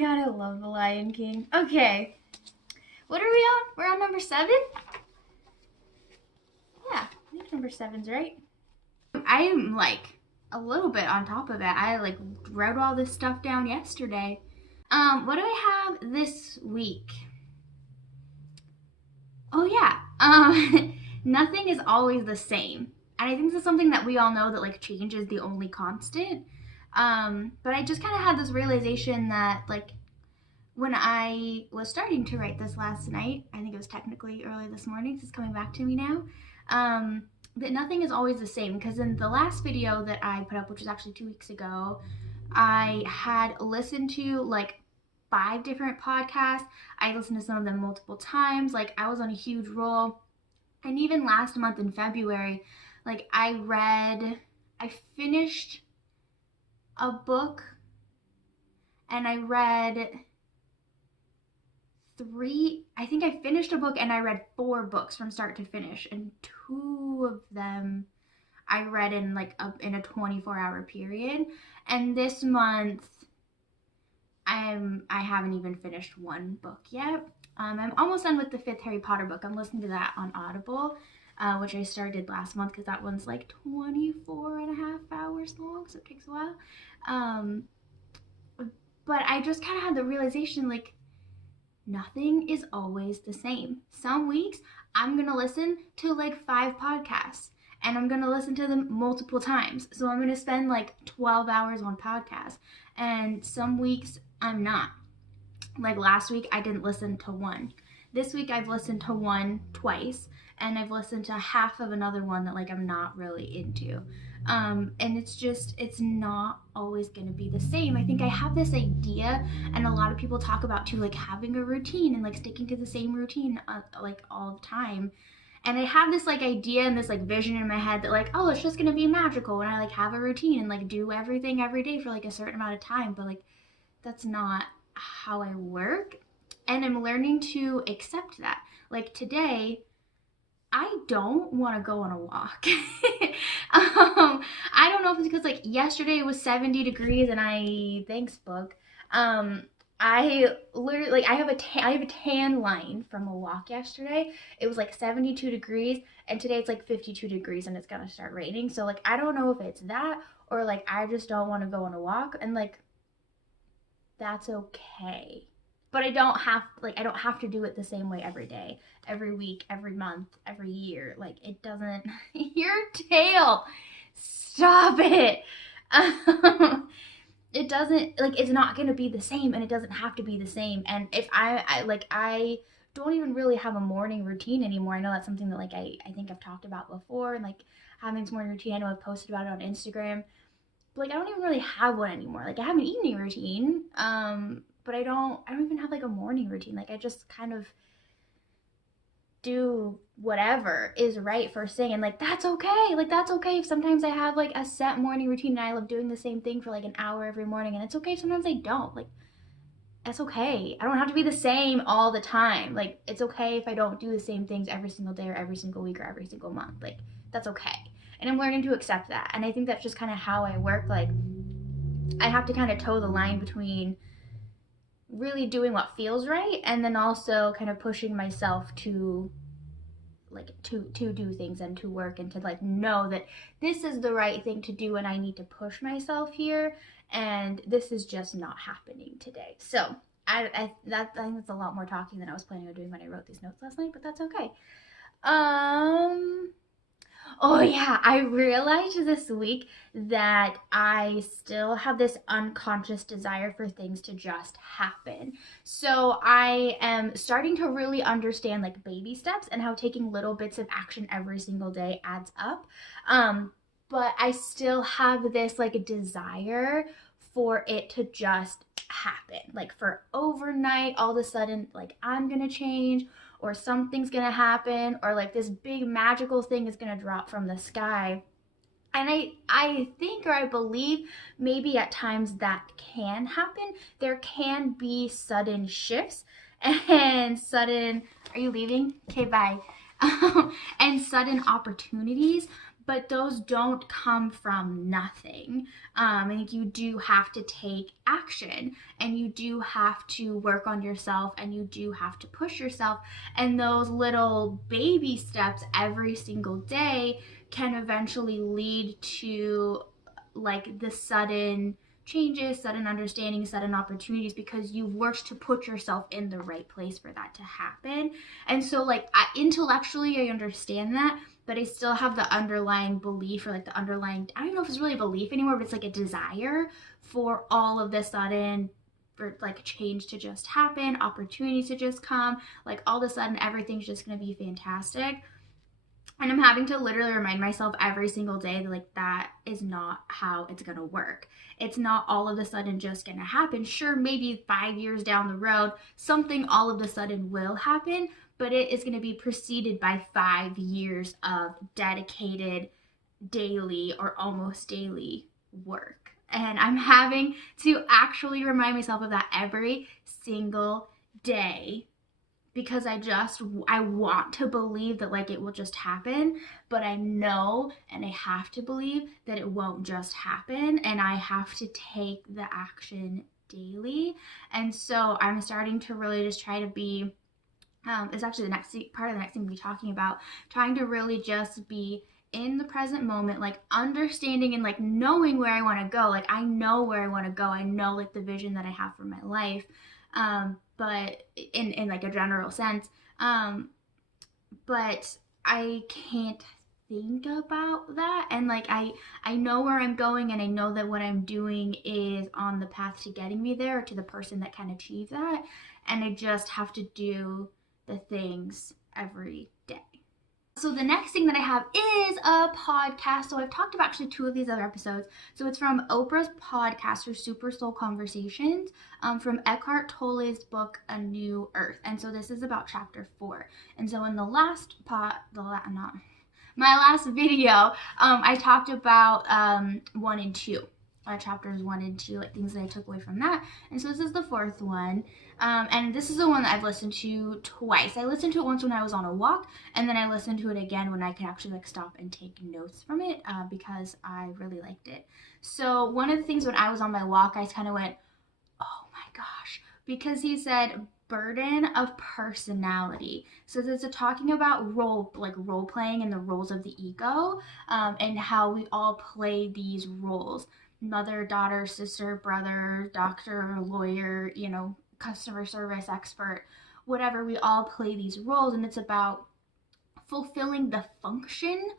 god, I love The Lion King. Okay. What are we on? We're on number 7? Yeah, I think number 7's right. I'm like a little bit on top of it. I like wrote all this stuff down yesterday. What do I have this week? Oh yeah. Nothing is always the same. And I think this is something that we all know, that like change is the only constant. But I just kind of had this realization that like when I was starting to write this last night, I think it was technically early this morning, so it's coming back to me now, that nothing is always the same. Because in the last video that I put up, which was actually 2 weeks ago, I had listened to like 5 different podcasts. I listened to some of them multiple times. Like I was on a huge roll. And even last month in February, like I finished a book and I read I think I finished a book and I read 4 books from start to finish, and 2 of them I read in like in a 24-hour period. And this month I haven't even finished 1 book yet. I'm almost done with the 5th Harry Potter book. I'm listening to that on Audible, which I started last month because that one's like 24.5 hours long, so it takes a while. But I just kind of had the realization, like, nothing is always the same. Some weeks I'm gonna listen to like 5 podcasts and I'm gonna listen to them multiple times. So I'm gonna spend like 12 hours on podcasts. And some weeks I'm not. Like last week I didn't listen to 1. This week I've listened to 1 twice, and I've listened to half of another one that like I'm not really into. And it's not always gonna be the same. I think I have this idea, and a lot of people talk about too, like having a routine and like sticking to the same routine like all the time. And I have this like idea and this like vision in my head that like, oh, it's just gonna be magical when I like have a routine and like do everything every day for like a certain amount of time. But like that's not how I work. And I'm learning to accept that. Like today, I don't want to go on a walk. I don't know if it's because like yesterday it was 70 degrees and thanks book. I literally like I have a tan line from a walk yesterday. It was like 72 degrees, and today it's like 52 degrees and it's gonna start raining. So like I don't know if it's that or like I just don't want to go on a walk, and like that's okay. But I don't have to do it the same way every day, every week, every month, every year. Like it doesn't your tail. Stop it. It doesn't like it's not going to be the same, and it doesn't have to be the same. And if I don't even really have a morning routine anymore. I know that's something that like I think I've talked about before, and like having this morning routine. I know I've posted about it on Instagram. But like I don't even really have one anymore. Like I have an evening routine, but I don't even have like a morning routine. Like I just kind of do whatever is right first thing, and like that's okay. Like that's okay if sometimes I have like a set morning routine and I love doing the same thing for like an hour every morning, and it's okay sometimes I don't. Like that's okay. I don't have to be the same all the time. Like it's okay if I don't do the same things every single day or every single week or every single month. Like that's okay. And I'm learning to accept that. And I think that's just kind of how I work. Like I have to kind of toe the line between really doing what feels right and then also kind of pushing myself to like to do things and to work and to like know that this is the right thing to do and I need to push myself here, and this is just not happening today. So I think that's a lot more talking than I was planning on doing when I wrote these notes last night, but that's okay. Oh yeah, I realized this week that I still have this unconscious desire for things to just happen. So I am starting to really understand like baby steps and how taking little bits of action every single day adds up. But I still have this like a desire for it to just happen. Like for overnight, all of a sudden, like I'm gonna change or something's gonna happen or like this big magical thing is gonna drop from the sky. And I think or I believe maybe at times that can happen. There can be sudden shifts and sudden, are you leaving? Okay, bye. And sudden opportunities. but those don't come from nothing. And you do have to take action, and you do have to work on yourself, and you do have to push yourself. And those little baby steps every single day can eventually lead to like the sudden changes, sudden understanding, sudden opportunities, because you've worked to put yourself in the right place for that to happen. And so like intellectually I understand that, but I still have the underlying belief, or like the underlying, I don't even know if it's really a belief anymore, but it's like a desire for all of the sudden, for like change to just happen, opportunities to just come, like all of a sudden everything's just going to be fantastic. And I'm having to literally remind myself every single day that like that is not how it's gonna work. It's not all of a sudden just gonna happen. Sure, maybe 5 years down the road, something all of a sudden will happen, but it is gonna be preceded by 5 years of dedicated daily or almost daily work. And I'm having to actually remind myself of that every single day, because I want to believe that like it will just happen, but I know and I have to believe that it won't just happen, and I have to take the action daily. And so I'm starting to really just try to be it's actually the next part of the next thing we'll be talking about, trying to really just be in the present moment, like understanding and like knowing where I want to go. Like I know where I want to go. I know like the vision that I have for my life. But in like a general sense, but I can't think about that. And like I know where I'm going, and I know that what I'm doing is on the path to getting me there, to the person that can achieve that. And I just have to do the things every day. So the next thing that I have is a podcast. So I've talked about actually two of these other episodes. So it's from Oprah's podcast, her Super Soul Conversations, from Eckhart Tolle's book, A New Earth. And so this is about chapter 4. And so in the last my last video, I talked about 1 and 2. Chapters 1 and 2, like things that I took away from that. And so this is the 4th one. And this is the one that I've listened to twice. I listened to it once when I was on a walk, and then I listened to it again when I could actually like stop and take notes from it, because I really liked it. So one of the things when I was on my walk, I kind of went, oh my gosh, because he said burden of personality. So this is talking about role playing and the roles of the ego, and how we all play these roles: mother, daughter, sister, brother, doctor, lawyer, customer service expert, whatever. We all play these roles, and it's about fulfilling the function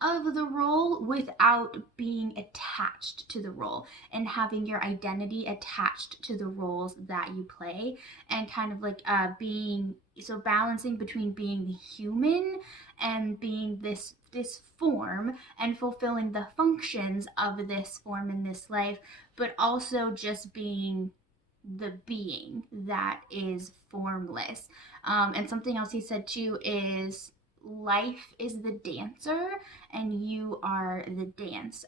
of the role without being attached to the role, and having your identity attached to the roles that you play, and kind of like balancing between being the human and being this form, and fulfilling the functions of this form in this life, but also just being the being that is formless. And something else he said too is life is the dancer and you are the dance.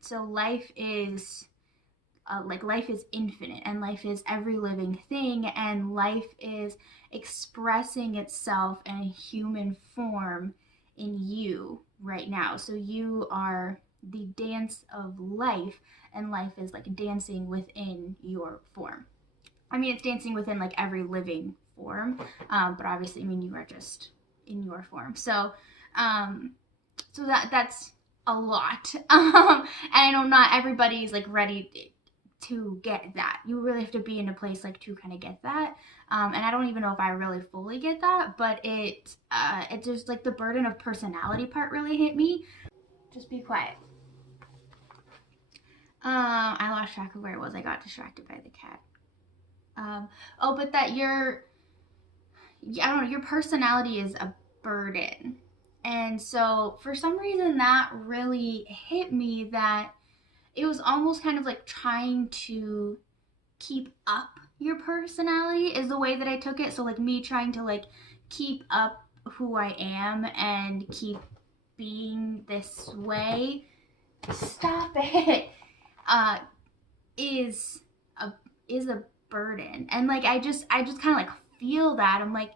So life is life is infinite, and life is every living thing, and life is expressing itself in a human form in you right now. So you are the dance of life, and life is like dancing within your form. I mean, it's dancing within like every living form, but obviously, I mean, you are just in your form. So, so that's a lot, and I know not everybody's like ready to get that. You really have to be in a place like to kind of get that, and I don't even know if I really fully get that, but it just like the burden of personality part really hit me. Just be quiet. I lost track of where it was. I got distracted by the cat. But that I don't know, your personality is a burden. And so for some reason that really hit me, that it was almost kind of like trying to keep up your personality is the way that I took it. So like me trying to like keep up who I am and keep being this way. Stop it. Is a burden. And like I just kind of like feel that. I'm like,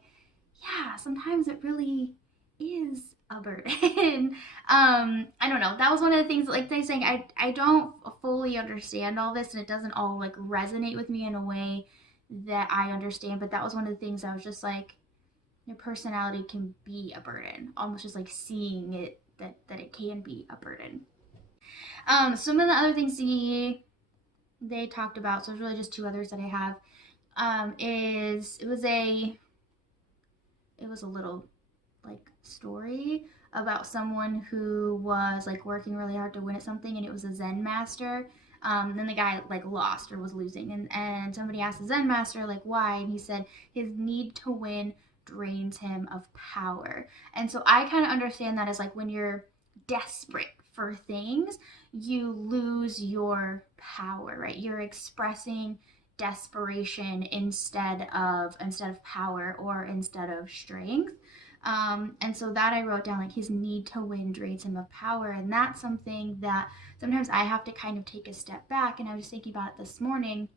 yeah, sometimes it really is a burden. I don't know. That was one of the things, like they saying, I don't fully understand all this, and it doesn't all like resonate with me in a way that I understand. But that was one of the things I was just like, your personality can be a burden, almost just like seeing it that it can be a burden. Some of the other things they talked about, so it's really just two others that I have. Is it was a little like story about someone who was like working really hard to win at something, and it was a Zen master. Then the guy like lost or was losing, and somebody asked the Zen master like why, and he said his need to win drains him of power. And so I kind of understand that as like when you're desperate for things, you lose your power, right? You're expressing desperation instead of power or instead of strength. And so that I wrote down like his need to win drains him of power, and that's something that sometimes I have to kind of take a step back. And I was thinking about it this morning.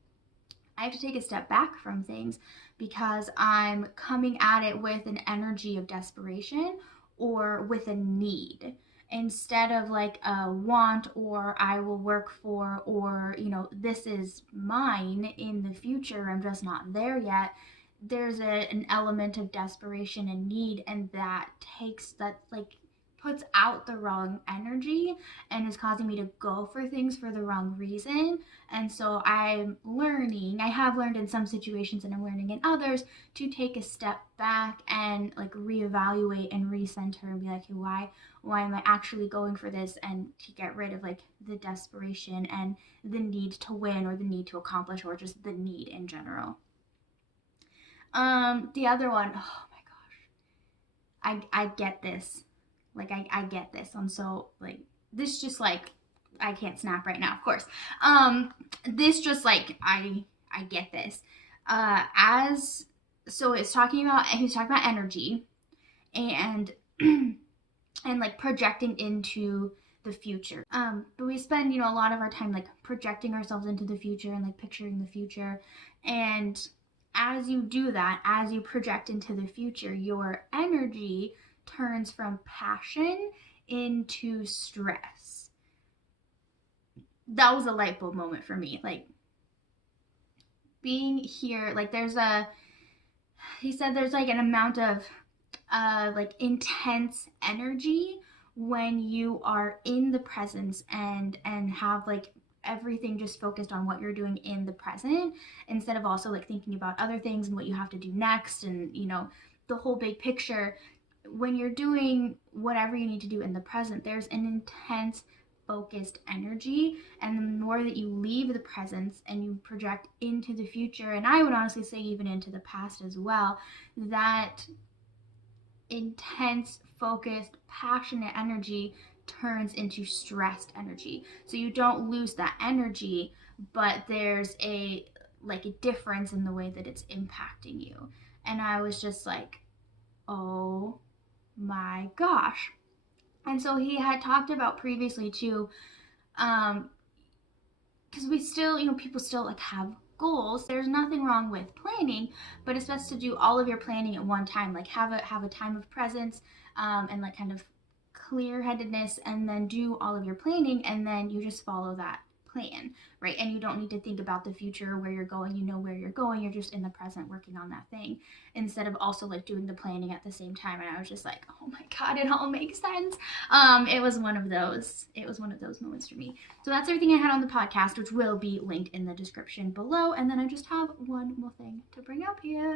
I have to take a step back from things because I'm coming at it with an energy of desperation or with a need instead of like a want or I will work for, or this is mine in the future, I'm just not there yet. There's an element of desperation and need, and that takes that like puts out the wrong energy and is causing me to go for things for the wrong reason. And so I have learned in some situations and I'm learning in others to take a step back and like reevaluate and recenter and be like, hey, why am I actually going for this, and to get rid of like the desperation and the need to win or the need to accomplish or just the need in general. The other one, oh my gosh, I get this. Like I get this. I'm so like this just like I can't snap right now, of course. This just like I get this. As so it's talking about he was talking about energy and and like projecting into the future. But we spend, a lot of our time like projecting ourselves into the future and like picturing the future. And as you do that, as you project into the future, your energy turns from passion into stress. That was a light bulb moment for me. Like being here, like he said there's like an amount of like intense energy when you are in the presence and have like everything just focused on what you're doing in the present instead of also like thinking about other things and what you have to do next and the whole big picture. When you're doing whatever you need to do in the present, there's an intense focused energy, and the more that you leave the presence and you project into the future, and I would honestly say even into the past as well, that intense focused passionate energy turns into stressed energy. So you don't lose that energy, but there's a difference in the way that it's impacting you. And I was just like, oh my gosh. And so he had talked about previously too, because we still, people still like have goals. There's nothing wrong with planning, but it's best to do all of your planning at one time. Like have a time of presence, and like kind of clear headedness, and then do all of your planning, and then you just follow that plan, right? And you don't need to think about the future, where you're going. You know where you're going. You're just in the present working on that thing instead of also like doing the planning at the same time. And I was just like, oh my God, it all makes sense. It was one of those moments for me. So that's everything I had on the podcast, which will be linked in the description below. And then I just have one more thing to bring up here.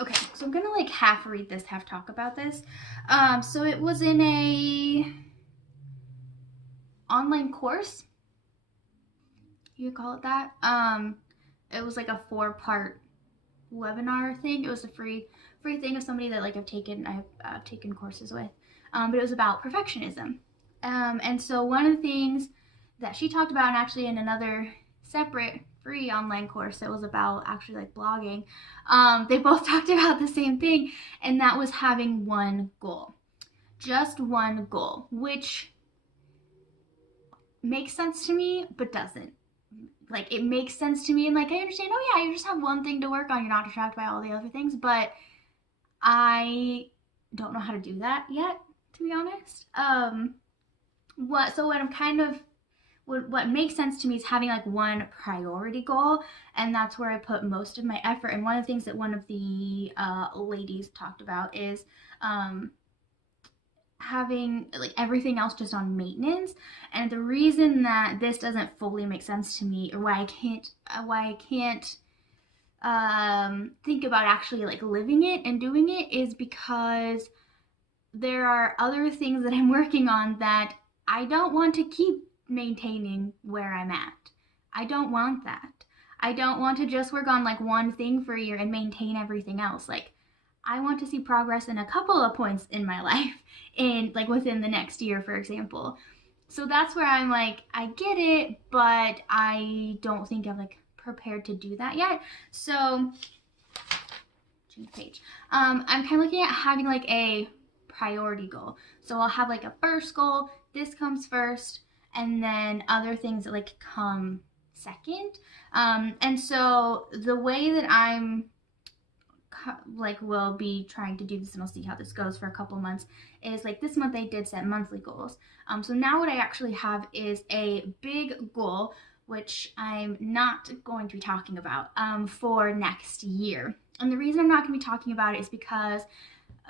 Okay, so I'm gonna like half read this, half talk about this. So it was in a online course, you could call it that. It was like a 4-part webinar thing. It was a free thing of somebody that like I've taken courses with. But it was about perfectionism. And so one of the things that she talked about, and actually in another separate free online course that was about actually like blogging, they both talked about the same thing, and that was having one goal. Just one goal, which makes sense to me, but doesn't. Like, it makes sense to me, and like I understand, oh yeah, you just have one thing to work on, you're not distracted by all the other things, but I don't know how to do that yet. to be honest. What I'm kind of what makes sense to me is having like one priority goal, and that's where I put most of my effort. And one of the things that one of the ladies talked about is having like everything else just on maintenance. And the reason that this doesn't fully make sense to me, or why I can't think about actually like living it and doing it, is because there are other things that I'm working on that I don't want to keep maintaining where I'm at. I don't want that. I don't want to just work on like one thing for a year and maintain everything else. Like, I want to see progress in a couple of points in my life, in like within the next year, for example. So that's where I'm like, I get it, but I don't think I'm like prepared to do that yet. So change page. I'm kind of looking at having like a priority goal. So I'll have like a first goal, this comes first, and then other things that like come second. And so the way that I'm like will be trying to do this, and I'll see how this goes for a couple months, is like this month I did set monthly goals. So now what I actually have is a big goal, which I'm not going to be talking about for next year. And the reason I'm not going to be talking about it is because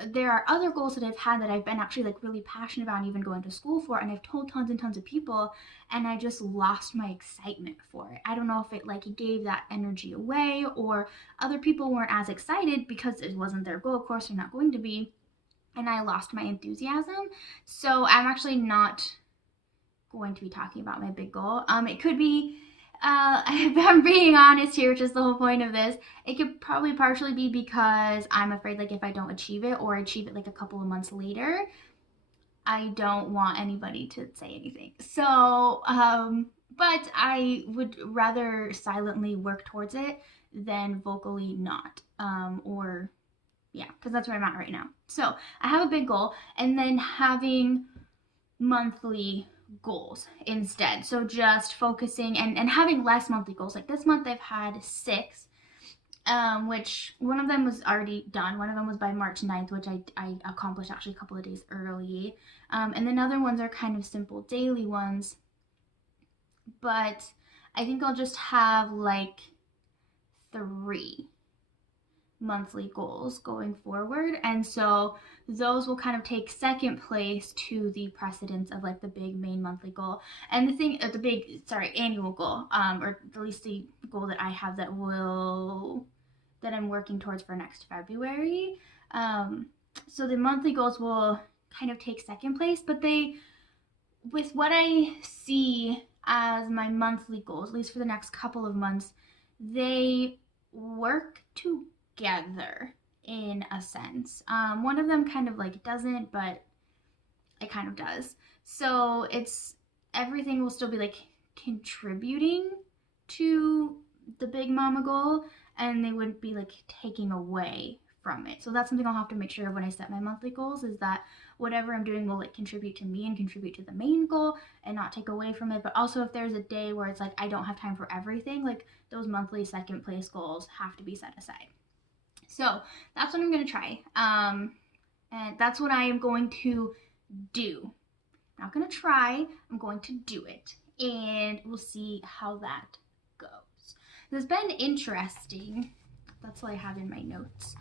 there are other goals that I've had that I've been actually like really passionate about and even going to school for, and I've told tons and tons of people, and I just lost my excitement for it. I don't know if it like gave that energy away, or other people weren't as excited because it wasn't their goal. Of course they're not going to be, and I lost my enthusiasm. So I'm actually not going to be talking about my big goal. It could be, if I'm being honest here, which is the whole point of this, it could probably partially be because I'm afraid like if I don't achieve it, or achieve it like a couple of months later, I don't want anybody to say anything. So, but I would rather silently work towards it than vocally not. Or yeah, because that's where I'm at right now. So I have a big goal, and then having monthly goals instead. So just focusing and having less monthly goals. Like this month I've had 6, which one of them was already done. One of them was by March 9th, which I accomplished actually a couple of days early. And then other ones are kind of simple daily ones. But I think I'll just have like 3 monthly goals going forward, and so those will kind of take second place to the precedence of like the big main monthly goal. And the thing, the big, sorry, annual goal, or at least the goal that I have that I'm working towards for next February. So the monthly goals will kind of take second place, but they, with what I see as my monthly goals, at least for the next couple of months, they work together in a sense. One of them kind of like doesn't, but it kind of does. So it's, everything will still be like contributing to the big mama goal, and they wouldn't be like taking away from it. So that's something I'll have to make sure of when I set my monthly goals, is that whatever I'm doing will like contribute to me and contribute to the main goal and not take away from it. But also if there's a day where it's like I don't have time for everything, like those monthly second place goals have to be set aside. So that's what I'm going to try. And that's what I am going to do. I'm not going to try, I'm going to do it. And we'll see how that goes. It's been interesting. That's what I have in my notes.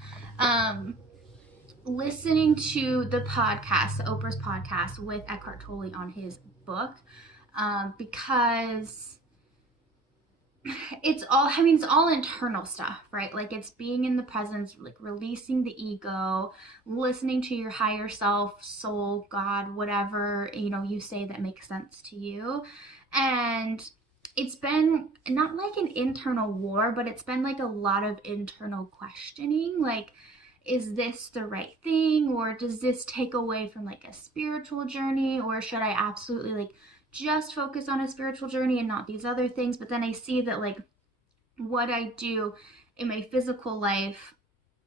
Listening to the podcast, the Oprah's podcast with Eckhart Tolle on his book, because it's all internal stuff, right? Like it's being in the presence, like releasing the ego, listening to your higher self, soul, God, whatever, you say that makes sense to you. And it's been not like an internal war, but it's been like a lot of internal questioning, like, is this the right thing, or does this take away from like a spiritual journey, or should I absolutely like just focus on a spiritual journey and not these other things? But then I see that like what I do in my physical life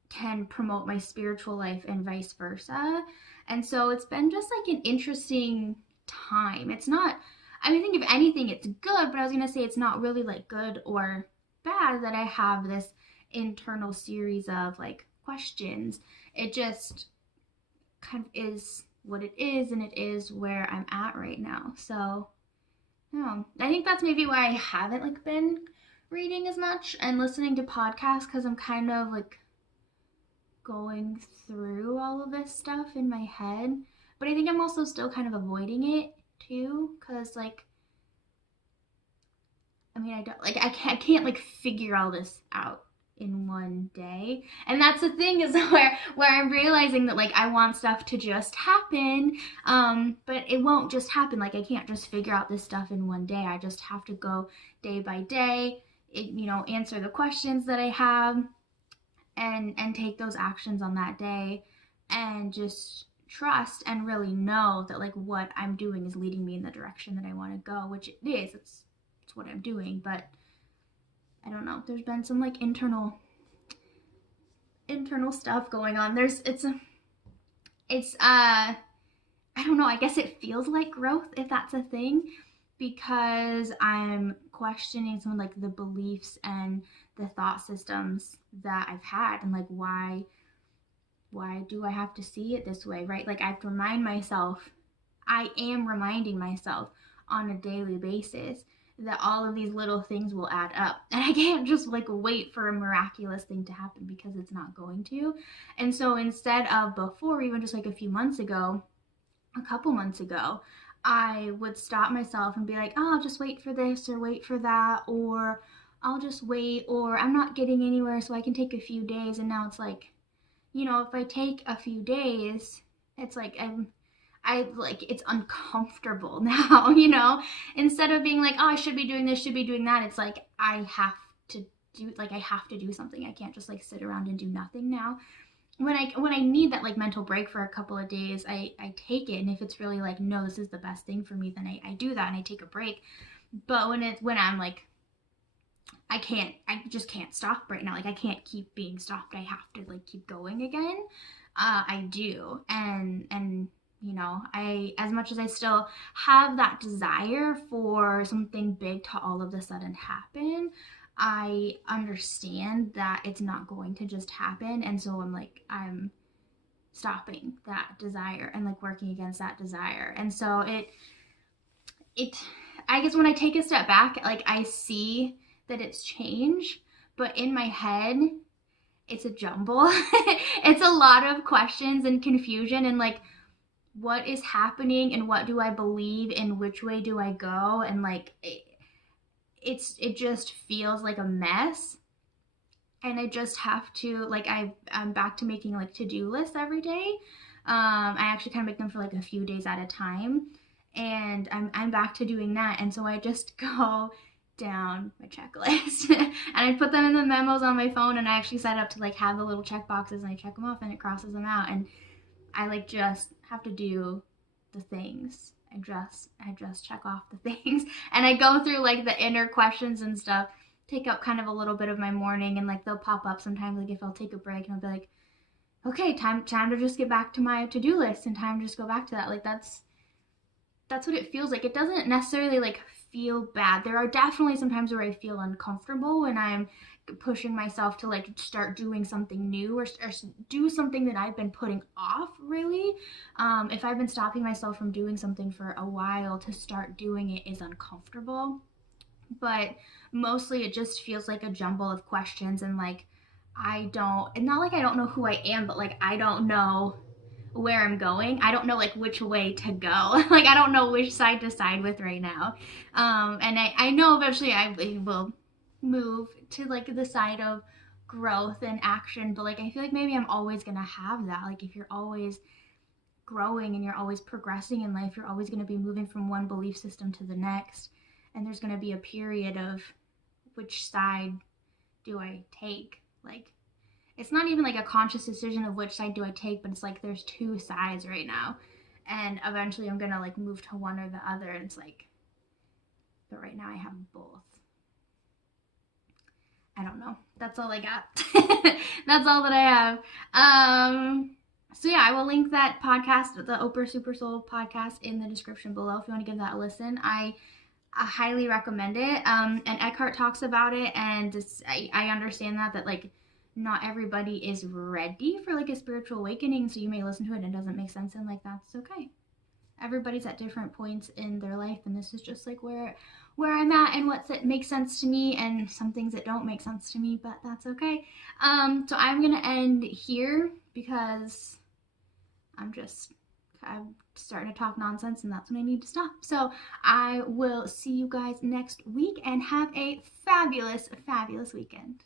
can promote my spiritual life and vice versa. And so it's been just like an interesting time. It's not, I think if anything it's good, but I was gonna say it's not really like good or bad that I have this internal series of like questions. It just kind of is what it is, and it is where I'm at right now. So yeah, I think that's maybe why I haven't like been reading as much and listening to podcasts, because I'm kind of like going through all of this stuff in my head. But I think I'm also still kind of avoiding it too, because like, I mean, I can't like figure all this out in one day. And that's the thing, is where I'm realizing that like I want stuff to just happen, but it won't just happen. Like I can't just figure out this stuff in one day. I just have to go day by day, answer the questions that I have, and take those actions on that day, and just trust and really know that like what I'm doing is leading me in the direction that I want to go, which it is. It's what I'm doing. But I don't know, there's been some like internal stuff going on. I don't know, I guess it feels like growth, if that's a thing, because I'm questioning some of like the beliefs and the thought systems that I've had, and like why do I have to see it this way, right? Like I have to I am reminding myself on a daily basis that all of these little things will add up. And I can't just like wait for a miraculous thing to happen, because it's not going to. And so instead of before, even just like a couple months ago, I would stop myself and be like, oh, I'll just wait for this or wait for that, or I'll just wait, or I'm not getting anywhere so I can take a few days. And now it's like, if I take a few days, it's like it's uncomfortable now, instead of being like, oh, I should be doing this, should be doing that. It's like, I have to do something. I can't just like sit around and do nothing now. When I need that like mental break for a couple of days, I take it. And if it's really like, no, this is the best thing for me, then I do that and I take a break. But when I'm like, I just can't stop right now. Like I can't keep being stopped. I have to like keep going again. I do. And I, as much as I still have that desire for something big to all of a sudden happen, I understand that it's not going to just happen. And so I'm stopping that desire and like working against that desire. And so I guess when I take a step back, like I see that it's change, but in my head, it's a jumble. It's a lot of questions and confusion, and like, what is happening and what do I believe and which way do I go? And like, it just feels like a mess. And I just have to, like, I'm back to making like to-do lists every day. I actually kind of make them for like a few days at a time, and I'm back to doing that. And so I just go down my checklist and I put them in the memos on my phone, and I actually set up to like have the little check boxes, and I check them off and it crosses them out, and I like just have to do the things. I just check off the things, and I go through like the inner questions and stuff, take up kind of a little bit of my morning, and like they'll pop up sometimes, like if I'll take a break and I'll be like, okay, time to just get back to my to-do list, and time to just go back to that. Like that's what it feels like. It doesn't necessarily like feel bad. There are definitely some times where I feel uncomfortable when I'm pushing myself to like start doing something new, or do something that I've been putting off, really. If I've been stopping myself from doing something for a while, to start doing it is uncomfortable. But mostly it just feels like a jumble of questions, and like and not like I don't know who I am, but like I don't know where I'm going. I don't know like which way to go. Like I don't know which side to side with right now. And I know eventually I will move to like the side of growth and action, but like I feel like maybe I'm always gonna have that. Like if you're always growing and you're always progressing in life, you're always gonna be moving from one belief system to the next, and there's gonna be a period of which side do I take. Like it's not even like a conscious decision of which side do I take, but it's like there's two sides right now, and eventually I'm gonna like move to one or the other. And it's like, but right now I have both. I don't know. That's all I got. That's all that I have. So yeah, I will link that podcast, the Oprah Super Soul podcast, in the description below if you want to give that a listen. I highly recommend it. And Eckhart talks about it, and I understand that like not everybody is ready for like a spiritual awakening, so you may listen to it and it doesn't make sense, and like that's okay. Everybody's at different points in their life, and this is just like where I'm at and what makes sense to me, and some things that don't make sense to me, but that's okay. So I'm gonna end here because I'm starting to talk nonsense, and that's when I need to stop. So I will see you guys next week, and have a fabulous, fabulous weekend.